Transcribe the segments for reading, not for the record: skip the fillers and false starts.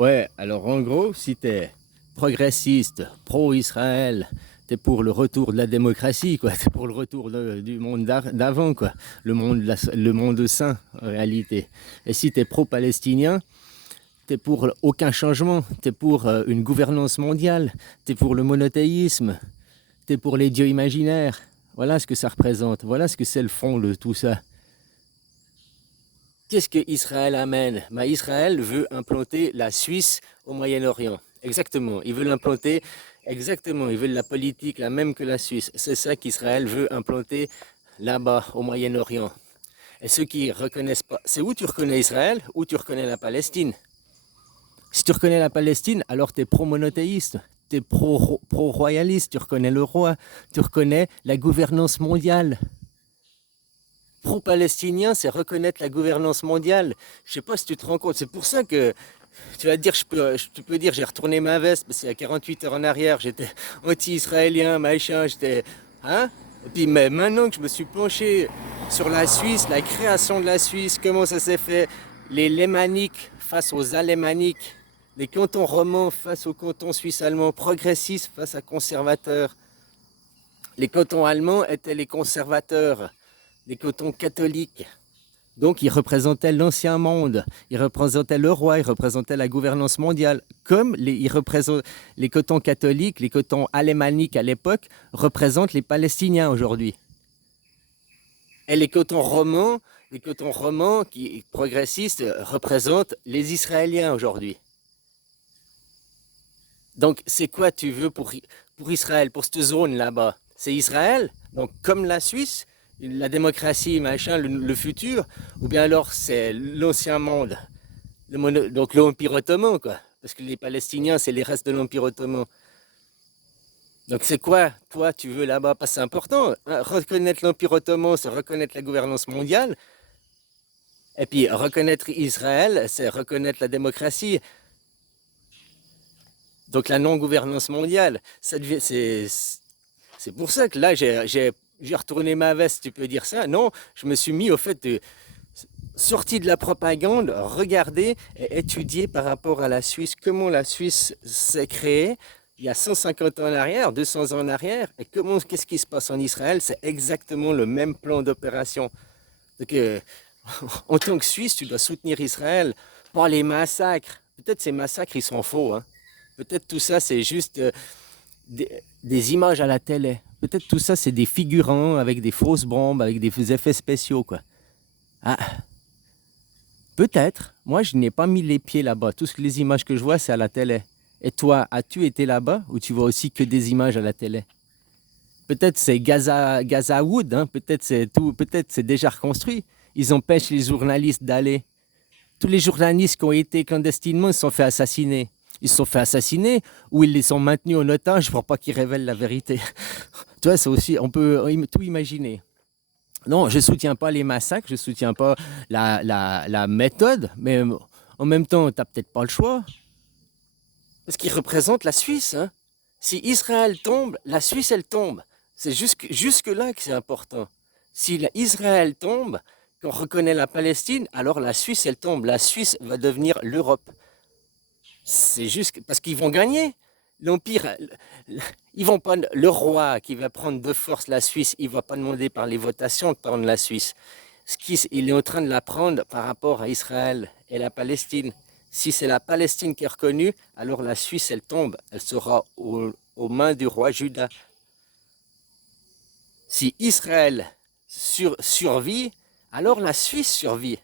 Ouais, alors en gros, si t'es progressiste, pro-Israël, t'es pour le retour de la démocratie, quoi. T'es pour le retour du monde d'avant, quoi. Le monde sain, en réalité. Et si t'es pro-palestinien, t'es pour aucun changement. T'es pour une gouvernance mondiale. T'es pour le monothéisme. T'es pour les dieux imaginaires. Voilà ce que ça représente. Voilà ce que c'est le fond de tout ça. Qu'est-ce que Israël amène? Bah, Israël veut implanter la Suisse au Moyen-Orient. Exactement. Ils veulent implanter, exactement, ils veulent la politique la même que la Suisse. C'est ça qu'Israël veut implanter là-bas au Moyen-Orient. Et ceux qui reconnaissent pas, c'est où tu reconnais Israël, où tu reconnais la Palestine. Si tu reconnais la Palestine, alors tu es pro-monothéiste, tu es pro-royaliste, tu reconnais le roi, tu reconnais la gouvernance mondiale. Pro-palestinien, c'est reconnaître la gouvernance mondiale. Je sais pas si tu te rends compte, c'est pour ça que tu vas dire, tu peux dire, j'ai retourné ma veste, parce qu'il y a 48 heures en arrière, j'étais anti-israélien, machin, j'étais... Hein? Et puis mais maintenant que je me suis penché sur la Suisse, la création de la Suisse, comment ça s'est fait, les lémaniques face aux alémaniques, les cantons romans face aux cantons suisses-allemands, progressistes face à conservateurs. Les cantons allemands étaient les conservateurs, les cantons catholiques. Donc, ils représentaient l'ancien monde, ils représentaient le roi, ils représentaient la gouvernance mondiale, comme les cantons catholiques, les cantons alémaniques à l'époque, représentent les Palestiniens aujourd'hui. Et les cantons romans qui progressistes représentent les Israéliens aujourd'hui. Donc, c'est quoi tu veux pour Israël, pour cette zone là-bas? C'est Israël, donc comme la Suisse, la démocratie, machin, le futur, ou bien alors c'est l'ancien monde, donc l'Empire ottoman, quoi. Parce que les Palestiniens, c'est les restes de l'Empire ottoman. Donc c'est quoi, toi, tu veux là-bas? Parce que c'est important. Hein, reconnaître l'Empire ottoman, c'est reconnaître la gouvernance mondiale. Et puis reconnaître Israël, c'est reconnaître la démocratie. Donc la non-gouvernance mondiale, c'est pour ça que là, j'ai retourné ma veste, tu peux dire ça. Non, je me suis mis au fait de sortir de la propagande, regarder et étudier par rapport à la Suisse, comment la Suisse s'est créée il y a 150 ans en arrière, 200 ans en arrière, et qu'est-ce qui se passe en Israël, c'est exactement le même plan d'opération. Donc, en tant que Suisse, tu dois soutenir Israël, pas les massacres. Peut-être ces massacres, ils sont faux. Hein. Peut-être tout ça, c'est juste des images à la télé. Peut-être tout ça, c'est des figurants avec des fausses bombes, avec des effets spéciaux, quoi. Ah, peut-être. Moi, je n'ai pas mis les pieds là-bas. Toutes les images que je vois, c'est à la télé. Et toi, as-tu été là-bas ou tu vois aussi que des images à la télé? Peut-être c'est Gaza Wood, hein? Peut-être c'est tout, peut-être c'est déjà reconstruit. Ils empêchent les journalistes d'aller. Tous les journalistes qui ont été clandestinement, ils se sont fait assassiner. Ils se sont fait assassiner ou ils les sont maintenus en otage pour pas qu'ils révèlent la vérité. Tu vois, c'est aussi, on peut tout imaginer. Non, je ne soutiens pas les massacres, je ne soutiens pas la méthode, mais en même temps, tu n'as peut-être pas le choix. Parce qu'ils représentent la Suisse. Hein. Si Israël tombe, la Suisse, elle tombe. C'est jusque-là que c'est important. Si Israël tombe, qu'on reconnaît la Palestine, alors la Suisse, elle tombe. La Suisse va devenir l'Europe. C'est juste parce qu'ils vont gagner. L'Empire, ils vont pas, le roi qui va prendre de force la Suisse, il ne va pas demander par les votations de prendre la Suisse. Il est en train de la prendre par rapport à Israël et la Palestine. Si c'est la Palestine qui est reconnue, alors la Suisse, elle tombe. Elle sera aux mains du roi Juda. Si Israël survit, alors la Suisse survit.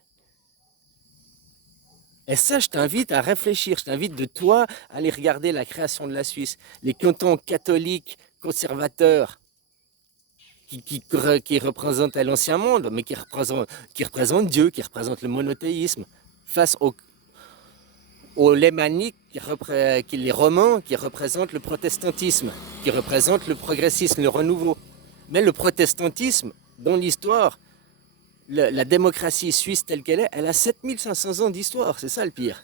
Et ça, je t'invite à réfléchir, je t'invite de toi à aller regarder la création de la Suisse. Les cantons catholiques, conservateurs, qui représentent l'ancien monde, mais qui représentent Dieu, qui représentent le monothéisme, face aux lémaniques, les romans, qui représentent le protestantisme, qui représentent le progressisme, le renouveau. Mais le protestantisme, dans l'histoire, la démocratie suisse telle qu'elle est, elle a 7500 ans d'histoire, c'est ça le pire.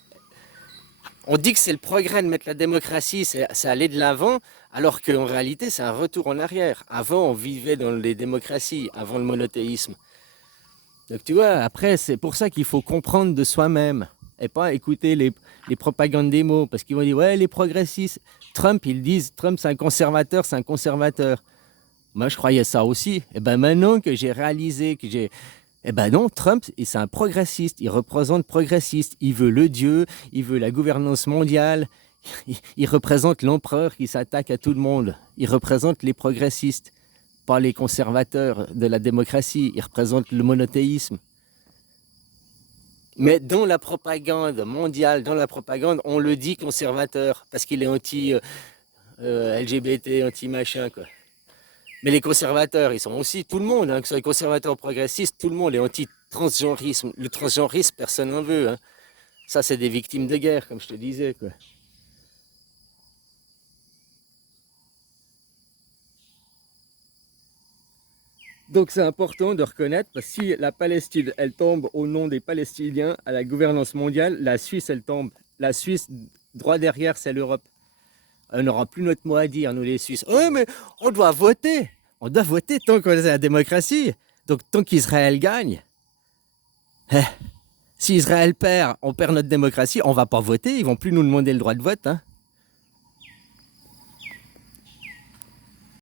On dit que c'est le progrès de mettre la démocratie, c'est aller de l'avant, alors qu'en réalité c'est un retour en arrière. Avant on vivait dans les démocraties, avant le monothéisme. Donc tu vois, après c'est pour ça qu'il faut comprendre de soi-même. et pas écouter les propagandes des mots. Parce qu'ils vont dire, ouais, les progressistes. Trump, ils disent, Trump, c'est un conservateur, c'est un conservateur. Moi, je croyais ça aussi. Et ben maintenant que j'ai réalisé que j'ai... Eh ben non, Trump, c'est un progressiste. Il représente progressiste. Il veut le Dieu, il veut la gouvernance mondiale. Il représente l'empereur qui s'attaque à tout le monde. Il représente les progressistes, pas les conservateurs de la démocratie. Il représente le monothéisme. Mais dans la propagande mondiale, dans la propagande, on le dit conservateur parce qu'il est anti-LGBT, anti-machin, quoi. Mais les conservateurs, ils sont aussi tout le monde, hein, que ce soit les conservateurs progressistes, tout le monde est anti-transgenrisme. Le transgenrisme, personne n'en veut, hein. Ça, c'est des victimes de guerre, comme je te disais, quoi. Donc c'est important de reconnaître, parce que si la Palestine, elle tombe au nom des Palestiniens à la gouvernance mondiale, la Suisse, elle tombe. La Suisse, droit derrière, c'est l'Europe. On n'aura plus notre mot à dire, nous les Suisses. Oui, mais on doit voter. On doit voter tant qu'on est la démocratie. Donc tant qu'Israël gagne. Si Israël perd, on perd notre démocratie, on ne va pas voter. Ils ne vont plus nous demander le droit de vote, hein.